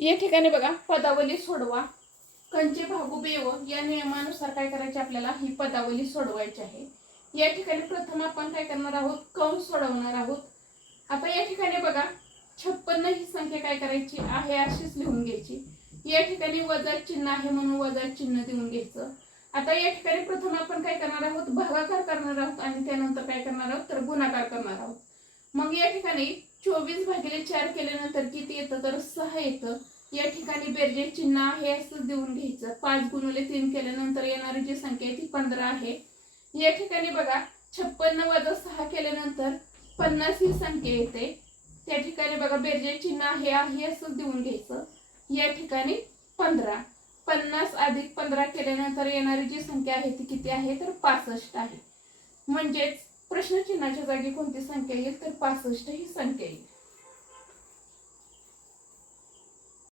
या ठिकाणी बघा पदावली सोडवा कंचे भागू बेव या नियमानुसार काय करायचे आपल्याला ही पदावली सोडवायची आहे। या ठिकाणी प्रथम आपण काय करणार आहोत कंस सोडवणार आहोत। आता या ठिकाणी बघा 56 ही संख्या काय करायची आहे अशीच लिहून घ्यायची। या ठिकाणी वजा चिन्ह आहे म्हणून वजा चिन्ह देऊन घ्यायचं। आता या ठिकाणी प्रथम आपण काय करणार आहोत भागाकार करणार आहोत आणि त्यानंतर काय करणार आहोत तर गुणाकार करणार आहोत। मग या ठिकाणी 24/4 केल्यानंतर किती येतं तर 6 येतं। या ठिकाणी बेरजेल चिन्ह आहे असं देऊन घ्यायचं। 5 × 3 केल्यानंतर येणारी जी संख्या आहे ती 15 आहे। या ठिकाणी बघा 56 - 6 केल्यानंतर 50 ही संख्या येते। त्या ठिकाणी बघा बेरजेल चिन्ह आहे असं देऊन घ्यायचं। या ठिकाणी 15 50 + 15 केल्यानंतर येणारी जी संख्या आहे ती किती आहे तर 65 आहे। म्हणजेच प्रश्नचिन्हाच्या जागी कोणती संख्या येईल तर 65 ही संख्या येईल।